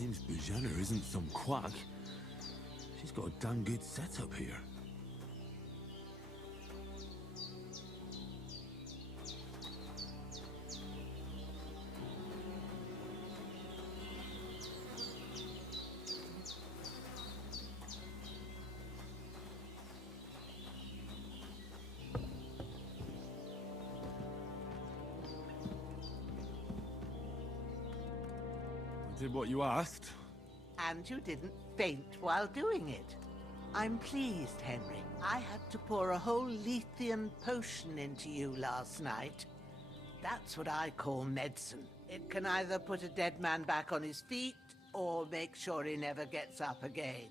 Seems Bujana isn't some quack. She's got a damn good setup here. I did what you asked. And you didn't faint while doing it. I'm pleased, Henry. I had to pour a whole Lethean potion into you last night. That's what I call medicine. It can either put a dead man back on his feet, or make sure he never gets up again.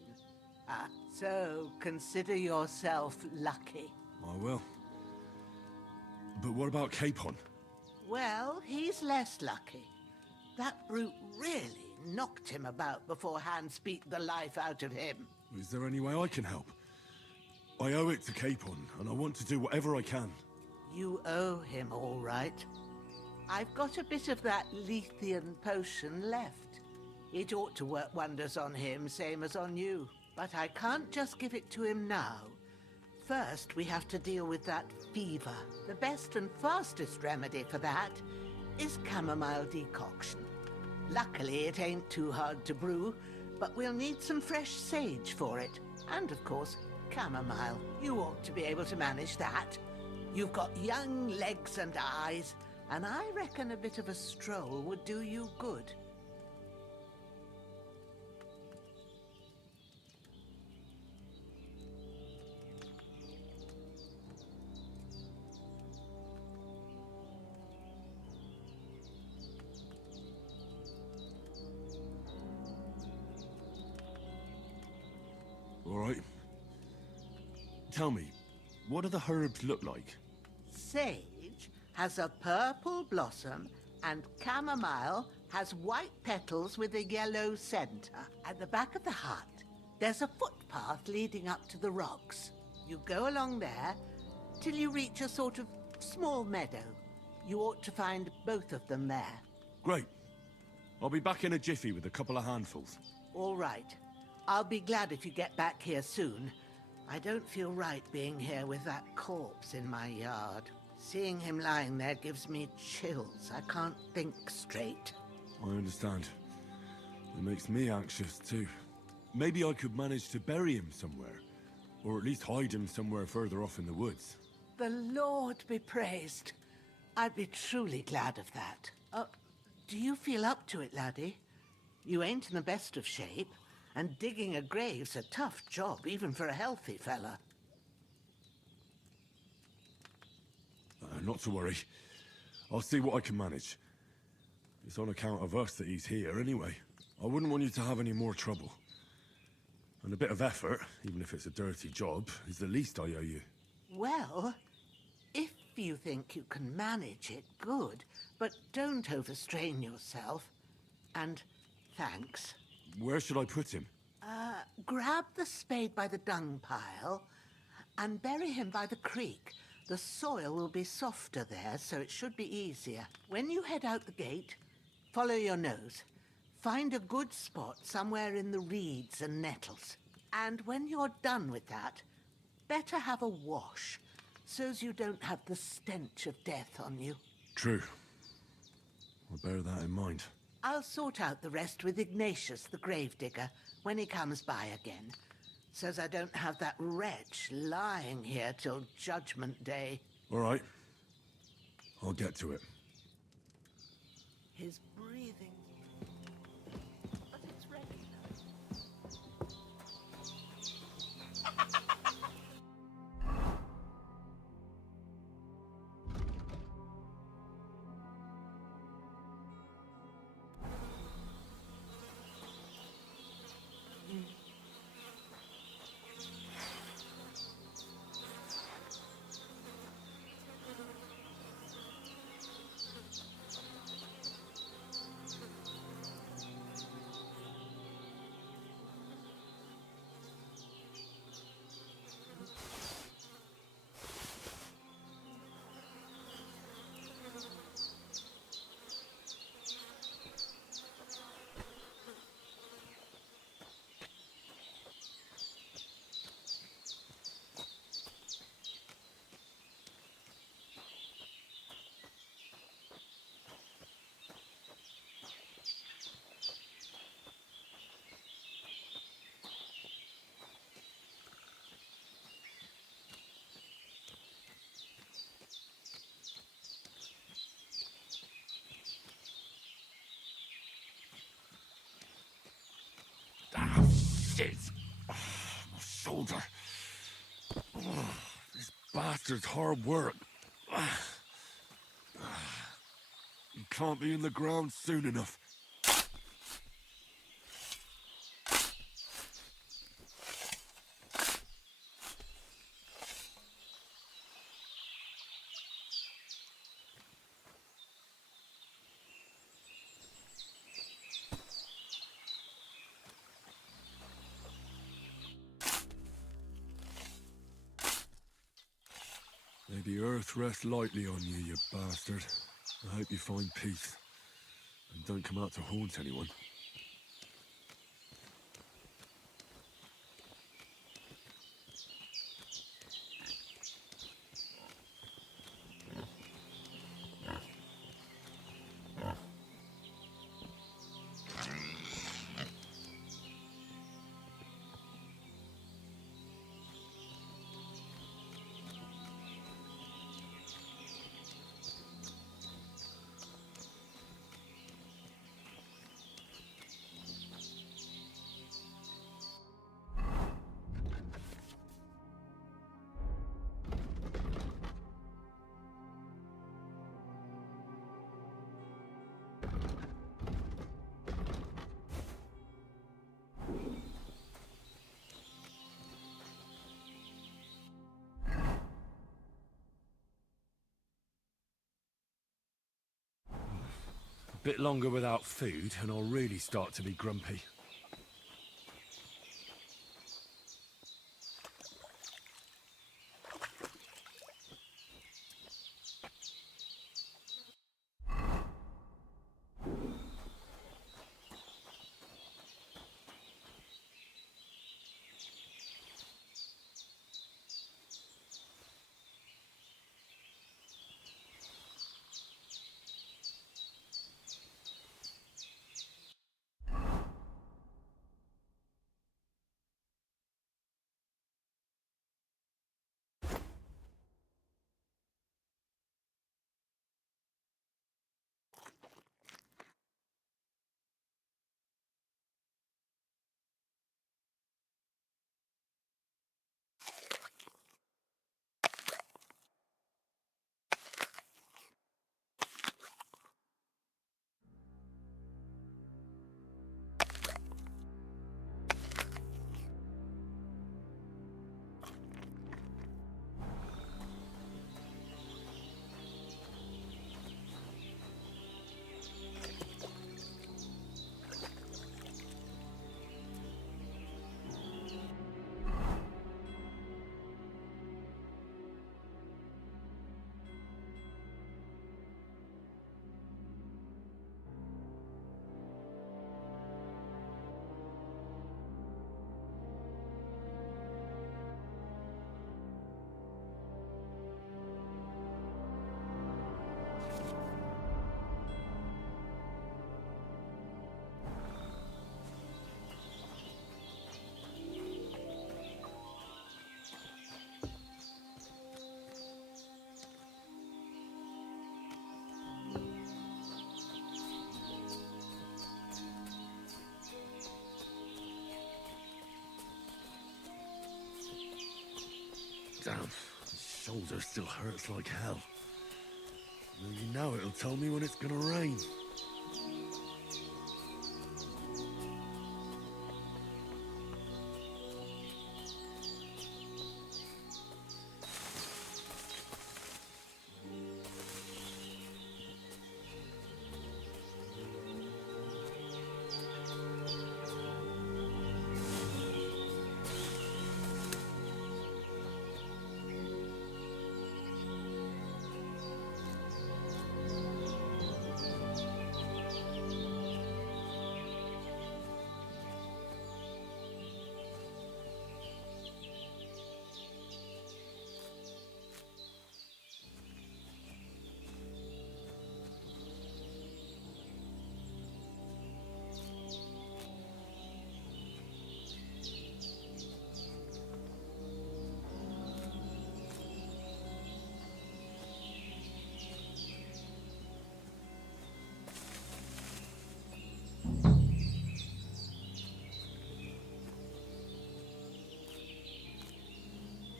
So consider yourself lucky. I will. But what about Capon? Well, he's less lucky. That brute really knocked him about before Hans beat the life out of him. Is there any way I can help? I owe it to Capon, and I want to do whatever I can. You owe him, all right. I've got a bit of that Lethean potion left. It ought to work wonders on him, same as on you. But I can't just give it to him now. First, we have to deal with that fever. The best and fastest remedy for that is chamomile decoction. Luckily, it ain't too hard to brew, but we'll need some fresh sage for it. And, of course, chamomile. You ought to be able to manage that. You've got young legs and eyes, and I reckon a bit of a stroll would do you good. All right. Tell me, what do the herbs look like? Sage has a purple blossom, and chamomile has white petals with a yellow center. At the back of the hut, there's a footpath leading up to the rocks. You go along there till you reach a sort of small meadow. You ought to find both of them there. Great. I'll be back in a jiffy with a couple of handfuls. All right. I'll be glad if you get back here soon. I don't feel right being here with that corpse in my yard. Seeing him lying there gives me chills. I can't think straight. I understand. It makes me anxious too. Maybe I could manage to bury him somewhere. Or at least hide him somewhere further off in the woods. The Lord be praised. I'd be truly glad of that. Do you feel up to it, laddie? You ain't in the best of shape. And digging a grave's a tough job, even for a healthy fella. Not to worry. I'll see what I can manage. It's on account of us that he's here anyway. I wouldn't want you to have any more trouble. And a bit of effort, even if it's a dirty job, is the least I owe you. Well, if you think you can manage it, good. But don't overstrain yourself. And thanks. Where should I put him? Grab the spade by the dung pile and bury him by the creek. The soil will be softer there, so it should be easier. When you head out the gate, follow your nose. Find a good spot somewhere in the reeds and nettles. And when you're done with that, better have a wash, so's you don't have the stench of death on you. True. I'll bear that in mind. I'll sort out the rest with Ignatius, the gravedigger, when he comes by again, so's I don't have that wretch lying here till Judgment Day. All right. I'll get to it. His breathing... But it's regular. Shit! Oh, my shoulder. Oh, this bastard's hard work. He can't be in the ground soon enough. May the earth rest lightly on you, you bastard. I hope you find peace. And don't come out to haunt anyone. A bit longer without food, and I'll really start to be grumpy. Damn, my shoulder still hurts like hell. Maybe now it'll tell me when it's gonna rain.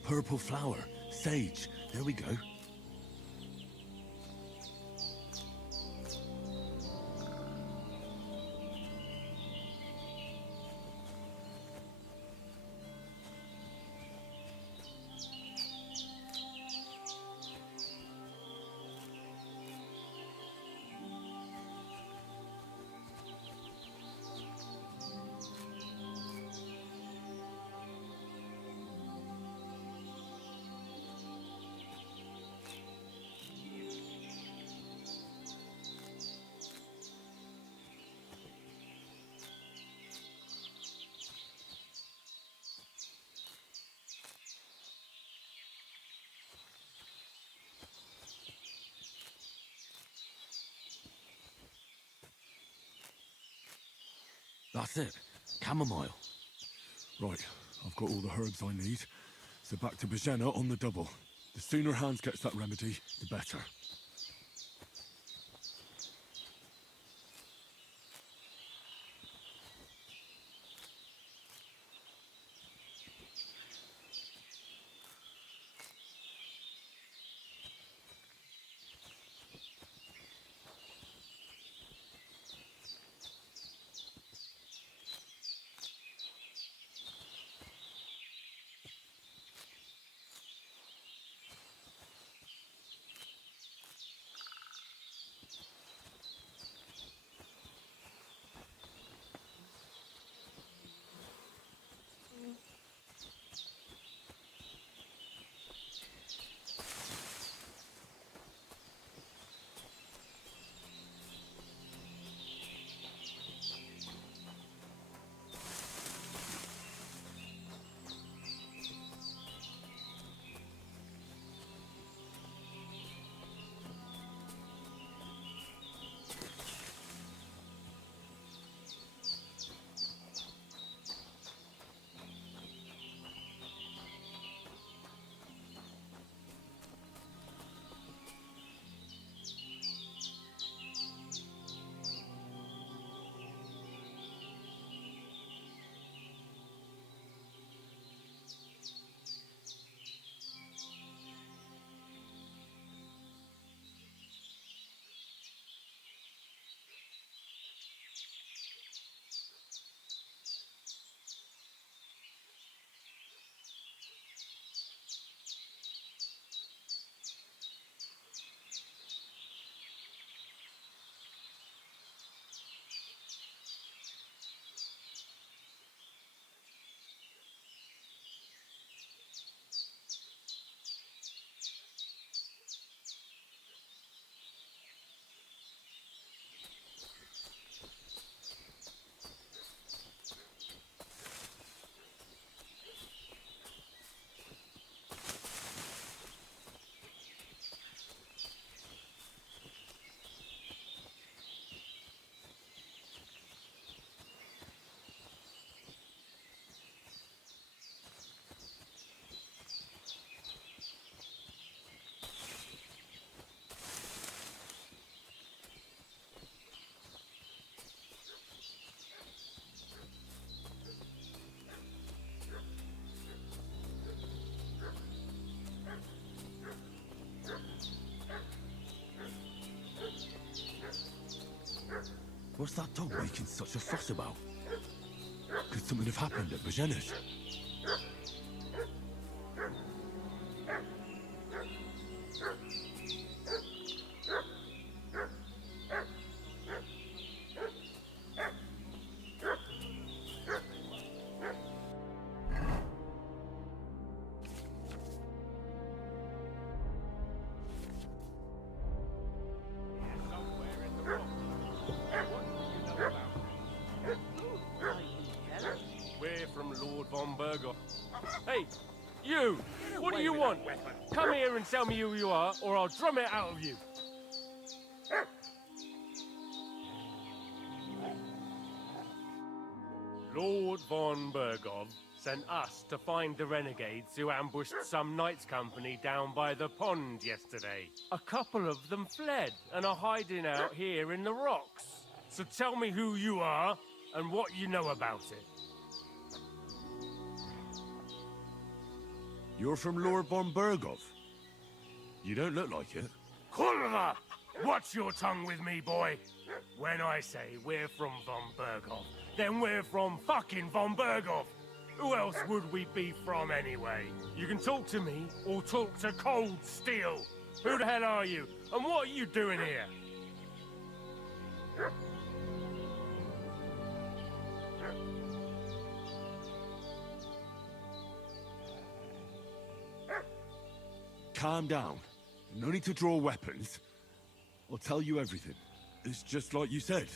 purple flower. Sage. There we go. That's it. Chamomile. Right, I've got all the herbs I need. So back to Bajena on the double. The sooner Hans gets that remedy, the better. What's that dog making such a fuss about? Could something have happened at Bajena's? We're from Lord von Burgos. Hey, you! What do you want? Come here and tell me who you are, or I'll drum it out of you. Lord von Burgov sent us to find the renegades who ambushed some knights' company down by the pond yesterday. A couple of them fled and are hiding out here in the rocks. So tell me who you are and what you know about it. You're from Lord von Bergov. You don't look like it. Kulva! Watch your tongue with me, boy. When I say we're from von Bergov, then we're from fucking von Bergov. Who else would we be from anyway? You can talk to me or talk to cold steel. Who the hell are you? And what are you doing here? Calm down. No need to draw weapons. I'll tell you everything. It's just like you said.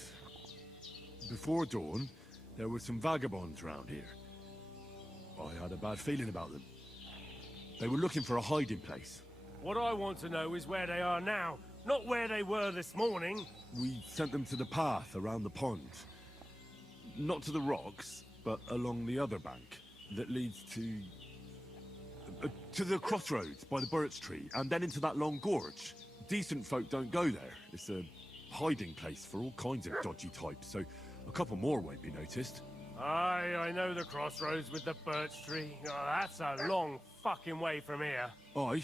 Before dawn, there were some vagabonds around here. I had a bad feeling about them. They were looking for a hiding place. What I want to know is where they are now, not where they were this morning. We sent them to the path around the pond. Not to the rocks, but along the other bank that leads to the crossroads by the birch tree, and then into that long gorge. Decent folk don't go there. It's a hiding place for all kinds of dodgy types, so a couple more won't be noticed. Aye, I know the crossroads with the birch tree. Oh, that's a long fucking way from here. Aye,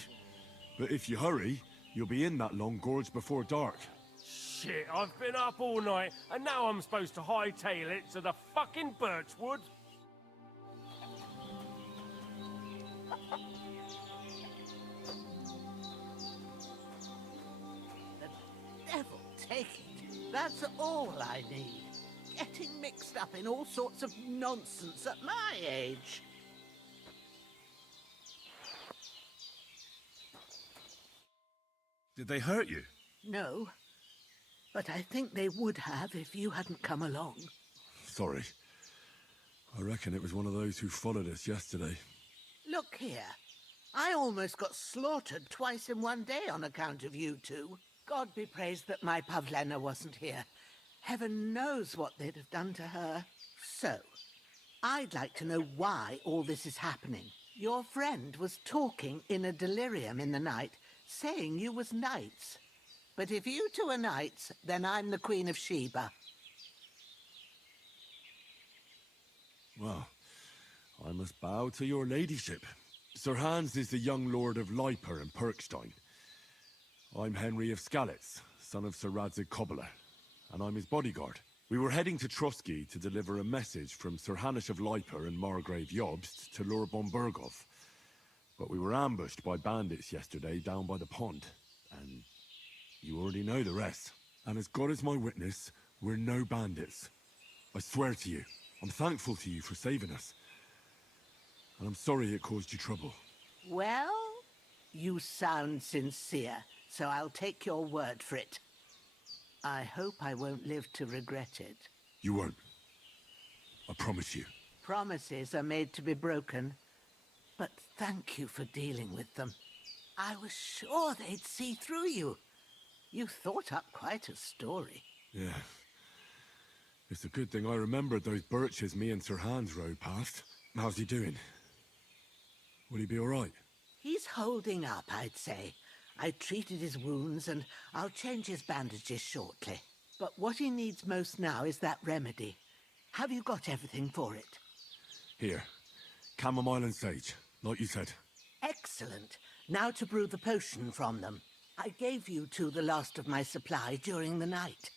but if you hurry, you'll be in that long gorge before dark. Shit, I've been up all night, and now I'm supposed to hightail it to the fucking birchwood? The devil take it. That's all I need. Getting mixed up in all sorts of nonsense at my age. Did they hurt you? No, but I think they would have if you hadn't come along. Sorry. I reckon it was one of those who followed us yesterday. Look here. I almost got slaughtered twice in one day on account of you two. God be praised that my Pavlena wasn't here. Heaven knows what they'd have done to her. So, I'd like to know why all this is happening. Your friend was talking in a delirium in the night, saying you was knights. But if you two are knights, then I'm the Queen of Sheba. Well, I must bow to your ladyship. Sir Hans is the young lord of Leiper and Perkstein. I'm Henry of Skalitz, son of Sir Radzig Cobbler, and I'm his bodyguard. We were heading to Trotsky to deliver a message from Sir Hanish of Leiper and Margrave Jobst to Lord von Bergov. But we were ambushed by bandits yesterday down by the pond, and you already know the rest. And as God is my witness, we're no bandits. I swear to you, I'm thankful to you for saving us. And I'm sorry it caused you trouble. Well, you sound sincere, so I'll take your word for it. I hope I won't live to regret it. You won't. I promise you. Promises are made to be broken, but thank you for dealing with them. I was sure they'd see through you. You thought up quite a story. Yeah. It's a good thing I remembered those birches me and Sir Hans rode past. How's he doing? Will he be all right? He's holding up, I'd say. I treated his wounds and I'll change his bandages shortly. But what he needs most now is that remedy. Have you got everything for it? Here. Chamomile and sage, like you said. Excellent. Now to brew the potion from them. I gave you two the last of my supply during the night.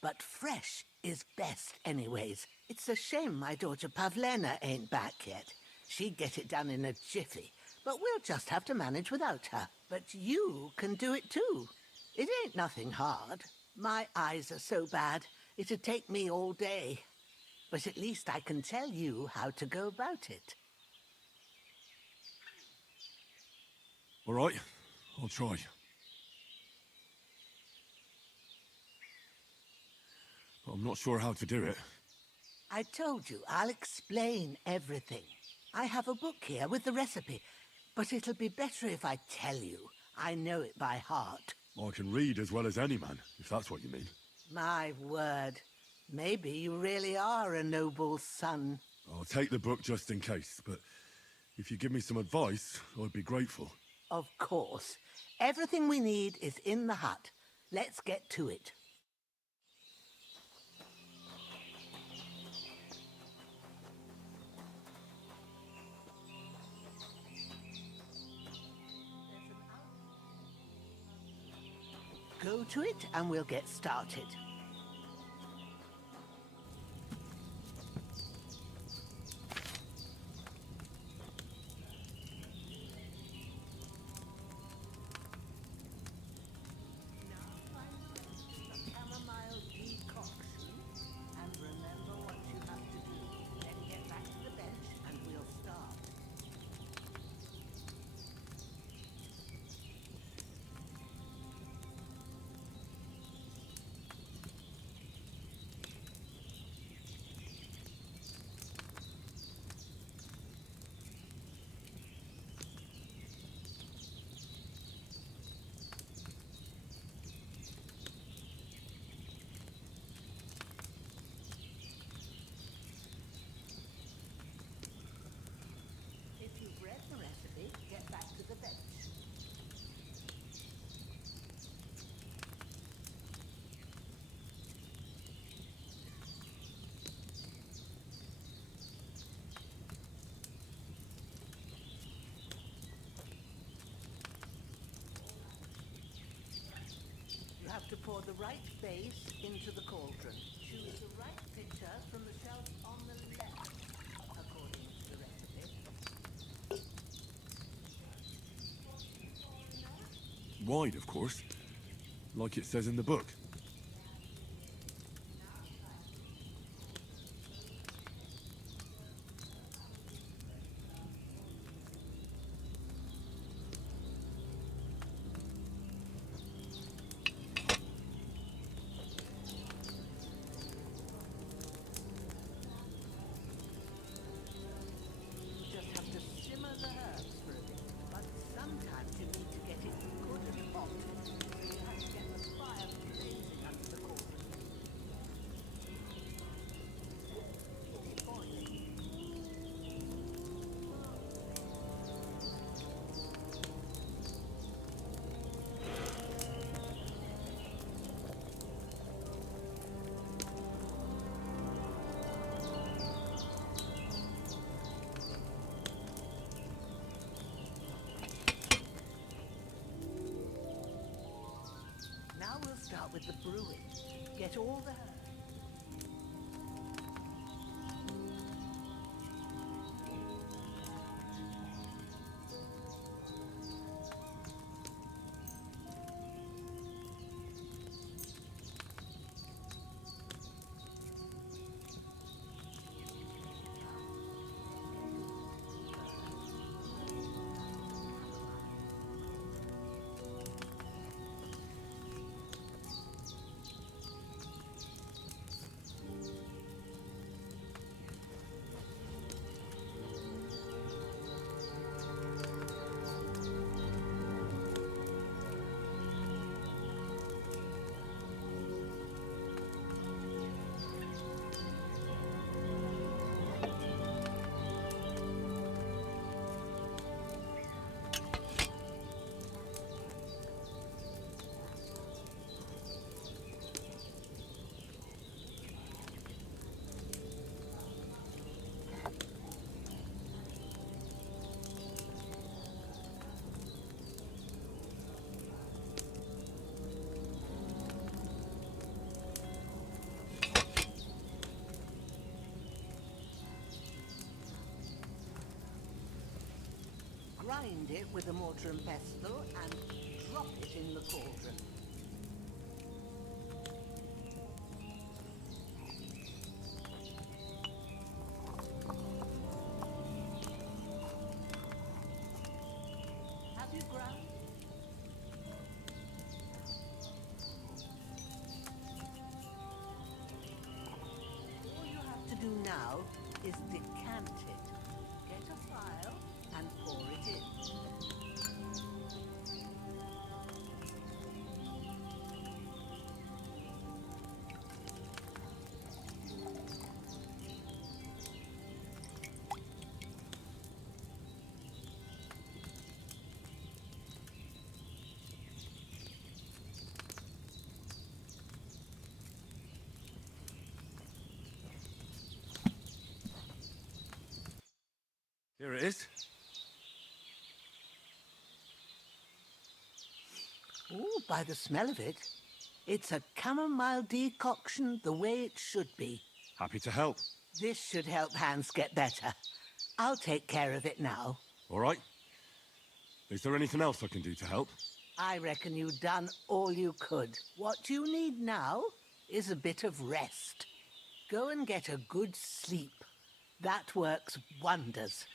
But fresh is best anyways. It's a shame my daughter Pavlena ain't back yet. She'd get it done in a jiffy. But we'll just have to manage without her. But you can do it too. It ain't nothing hard. My eyes are so bad, it'd take me all day. But at least I can tell you how to go about it. All right, I'll try. But I'm not sure how to do it. I told you, I'll explain everything. I have a book here with the recipe, but it'll be better if I tell you. I know it by heart. I can read as well as any man, if that's what you mean. My word. Maybe you really are a noble son. I'll take the book just in case, but if you give me some advice, I'd be grateful. Of course. Everything we need is in the hut. Let's get to it. Go to it and we'll get started. Now find the rest of the chamomile decoction and remember what you have to do. Then get back to the bench and we'll start. If you've read the recipe, get back to the bench. You have to pour the right base into the cauldron. Choose the right pitcher from the shelf on the left, according to the recipe. Wide, of course. Like it says in the book. You just have to simmer the herbs for a bit, but sometimes you need to get it good and hot. So you have to get the fire blazing under the cauldron. Keep it boiling. Now we'll start with the brewing. Get all the grind it with a mortar and pestle and drop it in the cauldron. Have you ground? All you have to do now is decant it. Get a file and pour it in. Here it is. Ooh, by the smell of it, It's a chamomile decoction the way it should be. Happy to help. This should help Hans get better. I'll take care of it now. All right. Is there anything else I can do to help? I reckon you've done all you could. What you need now is a bit of rest. Go and get a good sleep. That works wonders.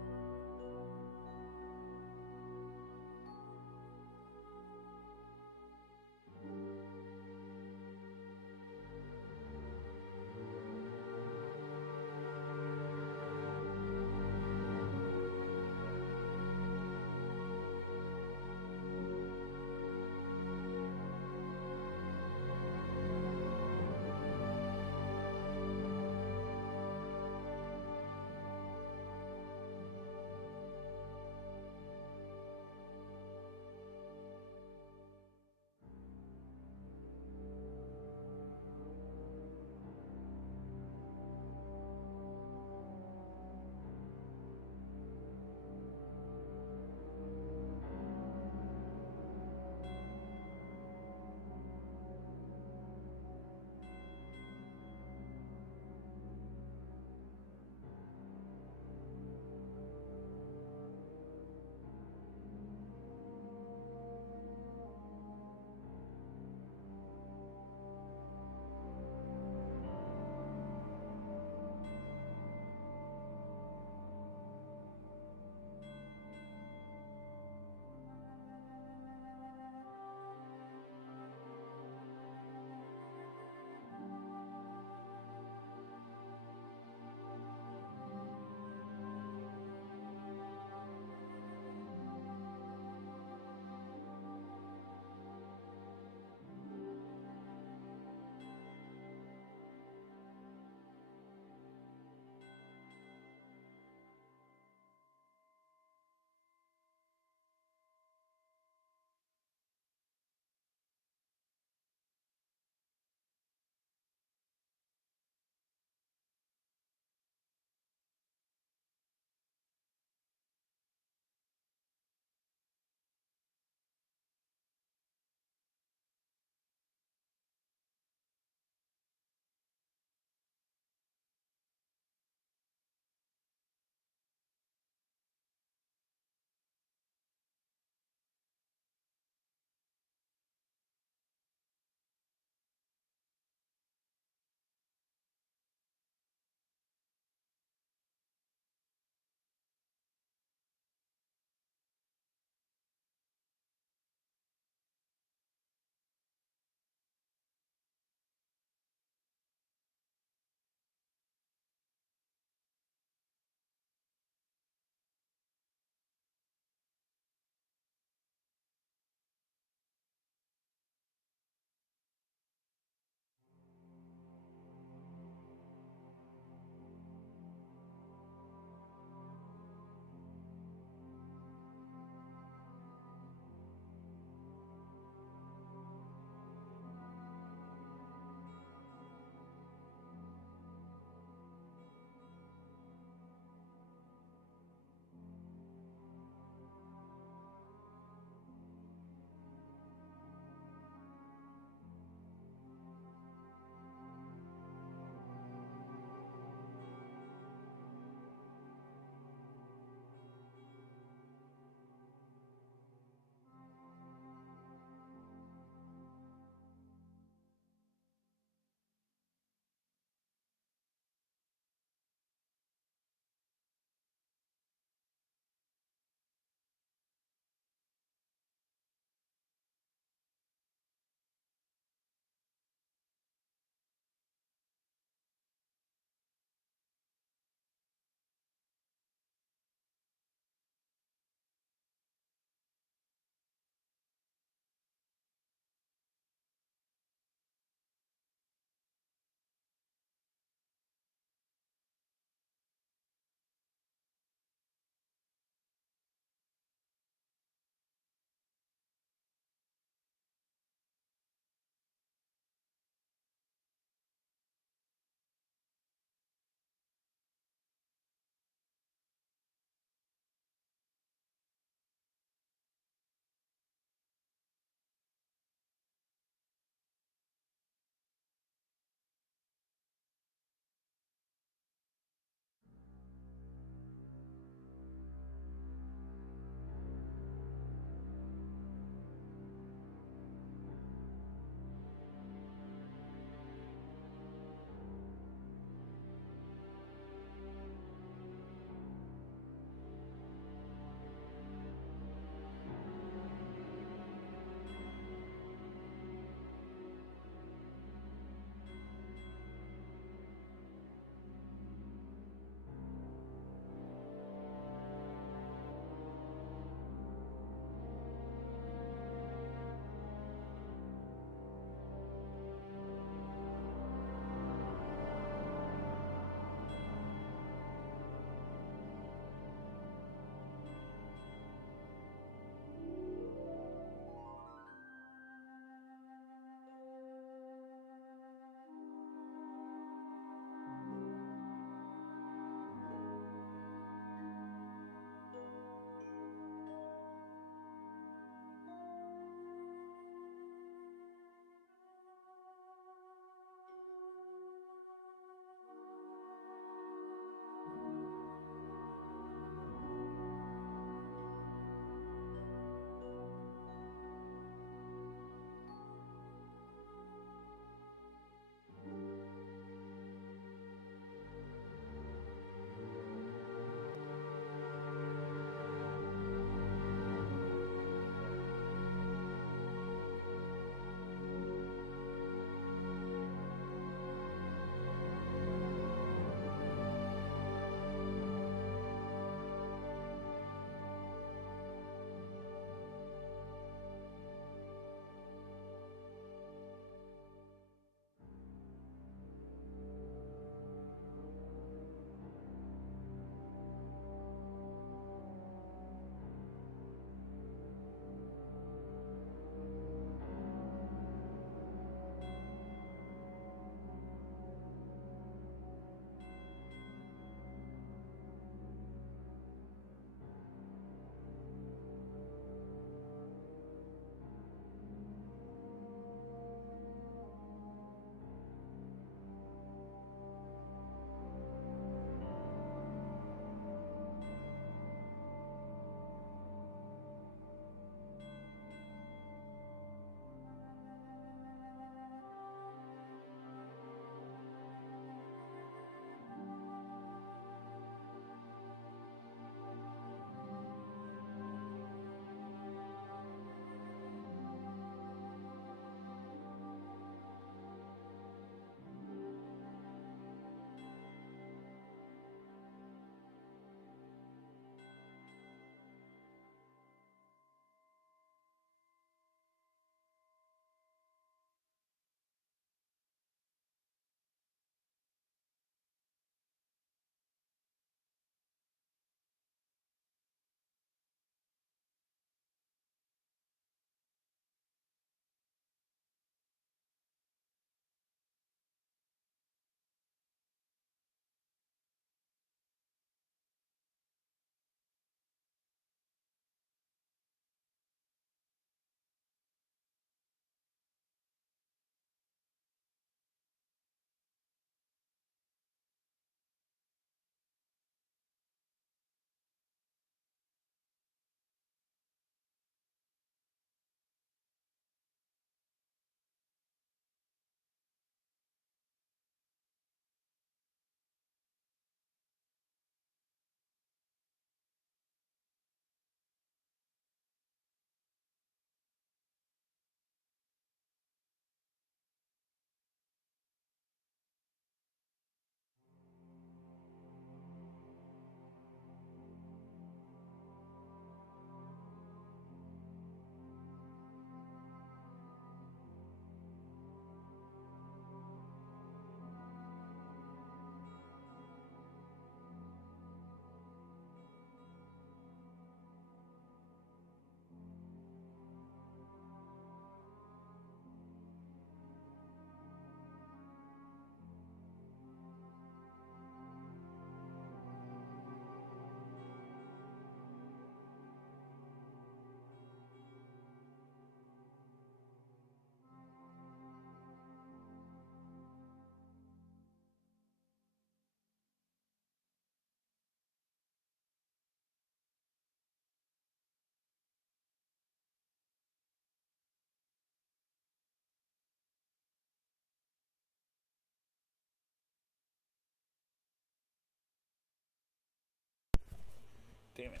Damn it.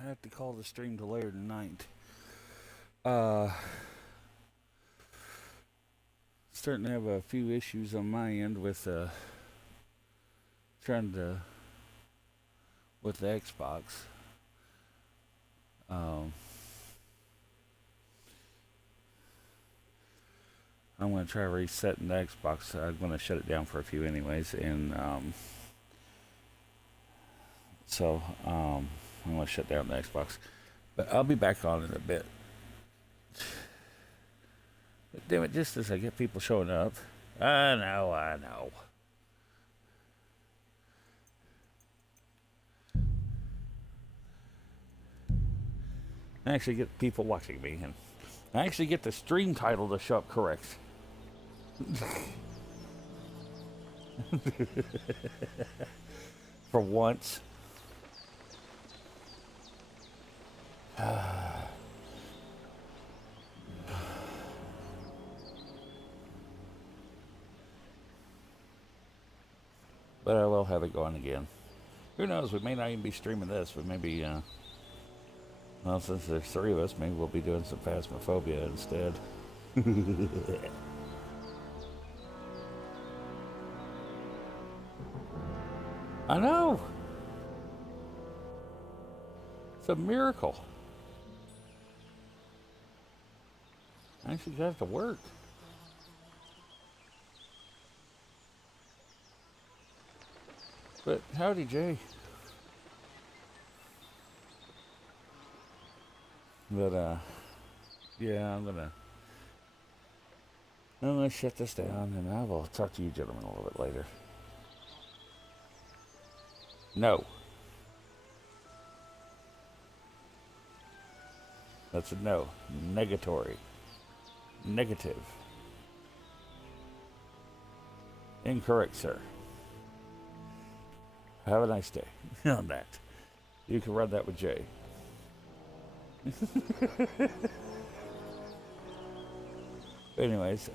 I have to call the stream to later tonight. Starting to have a few issues on my end with trying to with the Xbox. I'm going to try resetting the Xbox. I'm going to shut it down for a few anyways, and so I'm going to shut down the Xbox. But I'll be back on in a bit. But damn it, just as I get people showing up. I know. I actually get people watching me, and I actually get the stream title to show up correct. For once. But I will have it going again. Who knows? We may not even be streaming this. We may be, well, since there's 3 of us, maybe we'll be doing some Phasmophobia instead. I know. It's a miracle. I actually got it to work. But howdy, Jay. But yeah, I'm gonna shut this down, and I will talk to you gentlemen a little bit later. No. That's a no. Negatory. Negative. Incorrect, sir. Have a nice day on that. You can run that with Jay. Anyways,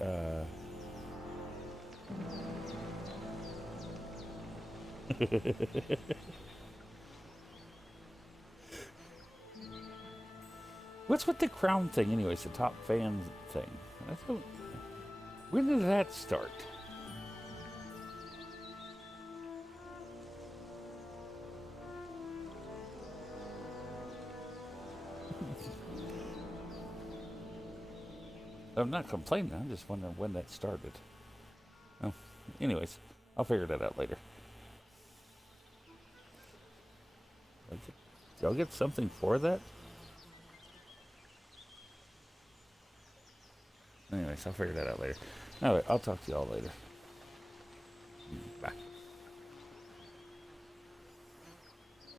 what's with the crown thing anyways, the top fan thing? I thought, when did that start? I'm not complaining, I'm just wondering when that started. Oh, anyways, I'll figure that out later. Did y'all get something for that? Anyways, I'll figure that out later. Alright, I'll talk to y'all later.